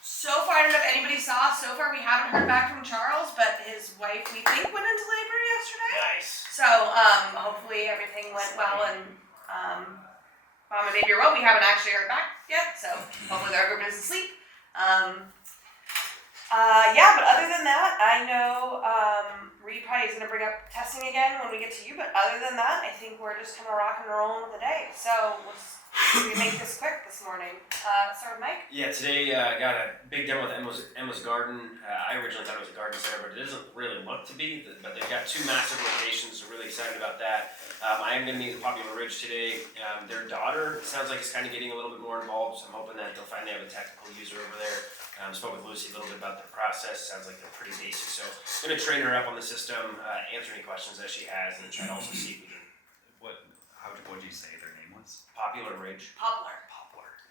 So far, I don't know if anybody saw, so far we haven't heard back from Charles, but his wife, we think, went into labor yesterday. Nice. So, hopefully everything went well and, mom and baby are well. We haven't actually heard back yet, so hopefully they're good as asleep. Yeah, but other than that, I know, Reed probably is gonna bring up testing again when we get to you, but other than that, I think we're just kind of rocking and rolling with the day. So, we can make this quick this morning. Start with Mike? Yeah, today got a big demo with Emma's Garden. I originally thought it was a garden center, but it doesn't really look to be. But they've got 2 massive locations, so really excited about that. I am going to meet with Popular Ridge today. Their daughter sounds like is kind of getting a little bit more involved, so I'm hoping that they'll finally have a technical user over there. Spoke with Lucy a little bit about the process. Sounds like they're pretty basic, so I'm going to train her up on the system, answer any questions that she has, and then try to also see if we can. What did you say their name was? Popular Ridge. Poplar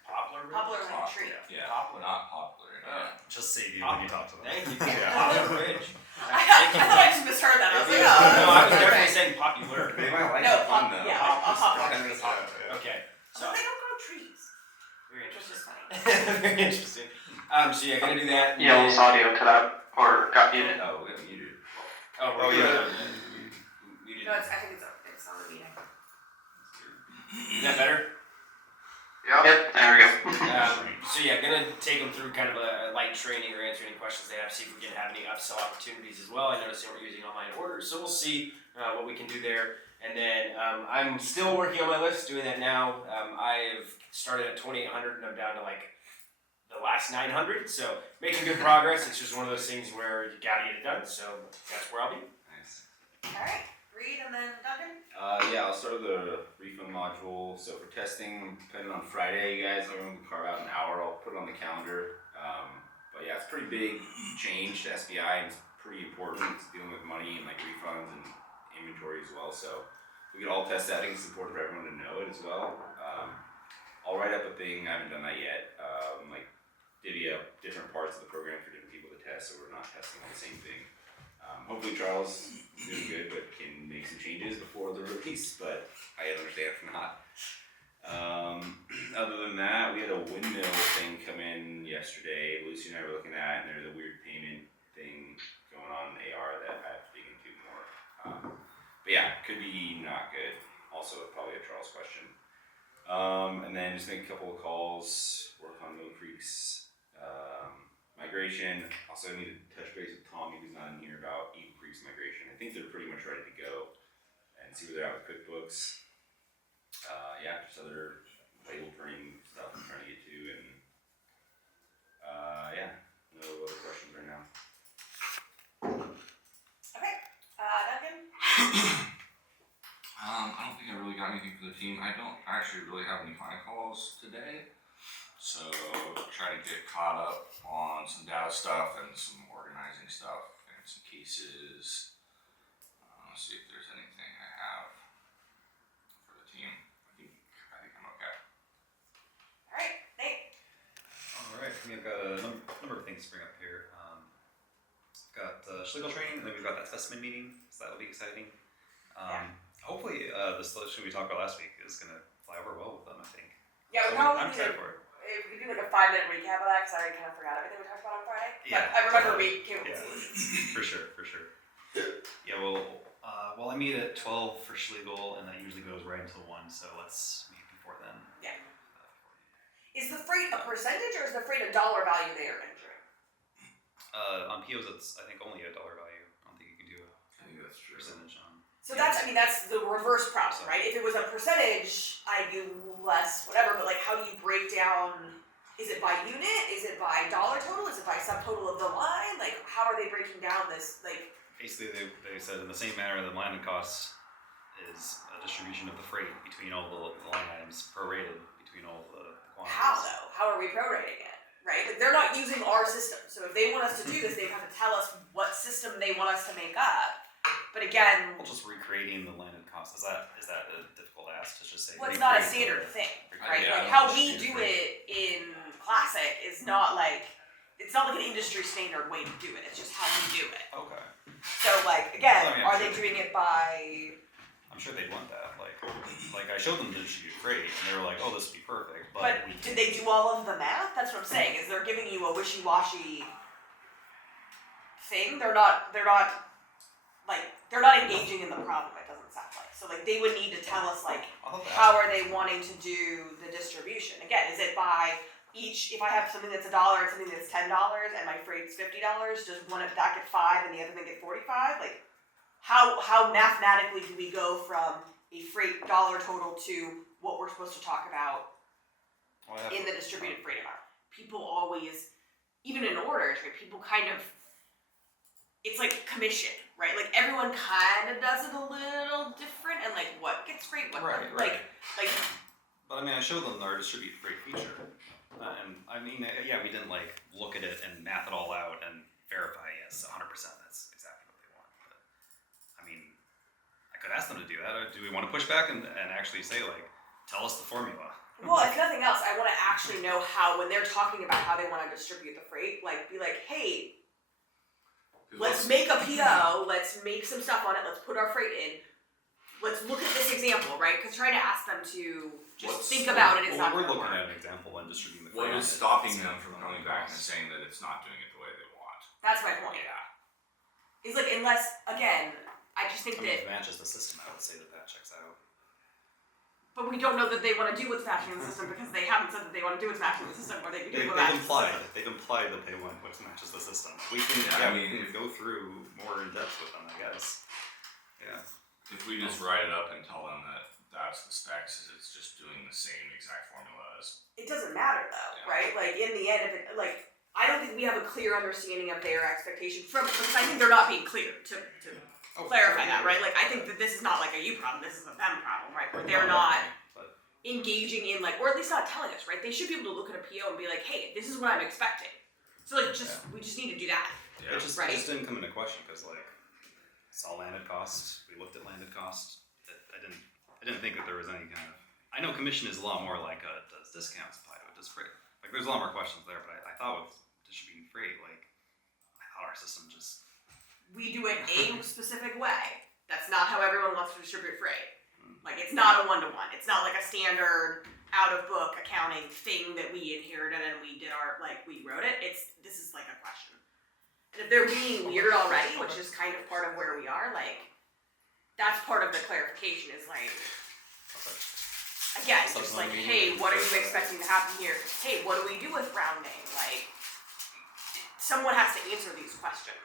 Poplar Ridge? like a tree. Yeah. Poplar. Not popular. Just save you when you talk to them. Thank you. Yeah. Poplar Ridge. I thought I just misheard that. I was like, No, I was okay. definitely saying popular. They might like No, the fun though. yeah, I'll pop one. Okay. So they don't grow trees. Very Which is interesting. funny. Very interesting. So yeah, gonna do that. Yeah, lost audio to that, or got muted. Oh, we got muted. Oh yeah. Muted. No, I think it's on the meeting. Is that better? Yep, there we go. So yeah, gonna take them through kind of a light training or answer any questions they have, see if we can have any upsell opportunities as well. I noticed they were using online orders, so we'll see what we can do there. And then I'm still working on my list, doing that now. I've started at 2,800 and I'm down to like the last 900, so making good progress. It's just one of those things where you gotta get it done, so that's where I'll be. Nice. Alright, Reed and then Duncan? Yeah, I'll start with the refund module. So for testing, depending on Friday, you guys, everyone can carve out an hour. I'll put it on the calendar. But yeah, it's a pretty big change to SBI, and it's pretty important. It's dealing with money and like refunds and inventory as well. So we could all test that. I think it's important for everyone to know it as well. I'll write up a thing. I haven't done that yet. Like divvy up different parts of the program for different people to test, so we're not testing on the same thing. Hopefully Charles is doing good, but can make some changes before the release, but I understand if not. Other than that, we had a windmill thing come in yesterday. Lucy and I were looking at, and there's a weird payment thing going on in AR that I have to dig into more. But yeah, could be not good. Also, probably a Charles question. And then just make a couple of calls, work on Mill Creek's migration. Also need to touch base with Tommy, who's not in here, about Eagle Creek's migration. I think they're pretty much ready to go, and see where they're at with QuickBooks. Yeah, just other label printing stuff I'm trying to get to, and yeah, no other questions right now. Okay, Duncan? I don't think I really got anything for the team. I don't actually really have any client calls today. So trying to get caught up on some data stuff and some organizing stuff and some cases. Let's see if there's anything I have for the team. I think I'm okay. Alright, Nate? Alright, we've got a number of things to bring up here. We've got Schlegel training, and then we've got that specimen meeting, so that will be exciting. Hopefully the solution we talked about last week is going to fly over well with them, I think. Yeah, So we probably I'm excited for it. if we could do like a 5-minute recap of that, because I already kind of forgot everything we talked about on Friday. Yeah, But I remember totally. we came up with solutions. For sure. Yeah, well, I meet at 12 for Schlegel, and that usually goes right until 1, so let's meet before then. Yeah. Is the freight a percentage, or is the freight a dollar value they are entering? On POs, it's, I think, only a dollar value. I don't think you can do a I think that's true. percentage on. So that's the reverse problem, right? If it was a percentage, I'd do less, whatever, but like how do you break down, is it by unit? Is it by dollar total? Is it by subtotal of the line? Like how are they breaking down this, like? Basically, they said in the same manner that landing costs is a distribution of the freight between all the line items, prorated between all the quantities. How though? How are we prorating it, right? Like they're not using our system, so if they want us to do this, they have to tell us what system they want us to make up. But again, Well, just recreating the landed cost, is that a difficult ask to just say? well, it's not a recreate standard thing, right? Yeah, Like how just we use do it. it in Classic is not like, it's not like an industry standard way to do it. It's just how we do it. Okay. So like again, Oh, yeah, are they sure. doing it by I'm sure they'd want that. Like I showed them the distributed freight, and they were like, "Oh, this would be perfect." But we did they do all of the math? That's what I'm saying. Is they're giving you a wishy-washy thing. They're not engaging in the problem. It doesn't sound like. So like they would need to tell us like how are they wanting to do the distribution? Again, is it by each? If I have something that's $1 and something that's $10 and my freight's $50, does one of that get 5 and the other thing get 45? Like how mathematically do we go from a freight dollar total to what we're supposed to talk about in the distributed freight amount? People always, even in orders, right? People kind of, it's like commission, right? Like everyone kind of does it a little different, and like what gets freight, what Right, doesn't. Like. But I mean, I showed them our distributed freight feature, and I mean, yeah, we didn't like look at it and math it all out and verify yes, 100% that's exactly what they want. But I mean, I could ask them to do that. Or do we want to push back and actually say like, tell us the formula? Well, if nothing else, I want to actually know how, when they're talking about how they want to distribute the freight, like be like, hey, let's make a PO, let's make some stuff on it, let's put our freight in, let's look at this example, right? Because trying to ask them to just think about it is not We're going to looking work. at an example and distributing the freight. What is stopping them from coming back and saying that it's not doing it the way they want? That's my point. Yeah. It's like, unless, again, I just think I mean, that, if it matches the system, I would say that checks out. but we don't know that they want to do what's matching the system because they haven't said that they want to do what's matching the system, or they They've do what matches the implied. system. They've implied that they want what matches the system. We can, Yeah, I we mean, can go through more in depth with them, I guess. Yeah. If we just write it up and tell them that that's the specs, it's just doing the same exact formula as. It doesn't matter though, Yeah. right? Like in the end, if it, like, I don't think we have a clear understanding of their expectation because I think they're not being clear to clarify that, right? Like I think that this is not like a you problem, this is a them problem, right? Where they're not engaging in like, or at least not telling us, right? They should be able to look at a PO and be like, hey, this is what I'm expecting. So like, we just need to do that. It just didn't come into question because like saw landed costs. We looked at landed costs. I didn't think that there was any kind of. I know commission is a lot more like does discounts apply to it? Does freight? Like there's a lot more questions there, but I thought with distributing freight, like I thought our system just. We do it a specific way. That's not how everyone wants to distribute freight. Like it's not a one-to-one. It's not like a standard out-of-book accounting thing that we inherited and we did we wrote it. This is like a question. And if they're being weird already, which is kind of part of where we are, like that's part of the clarification is like, again, just like, hey, what are you expecting to happen here? Hey, what do we do with rounding? Like, someone has to answer these questions.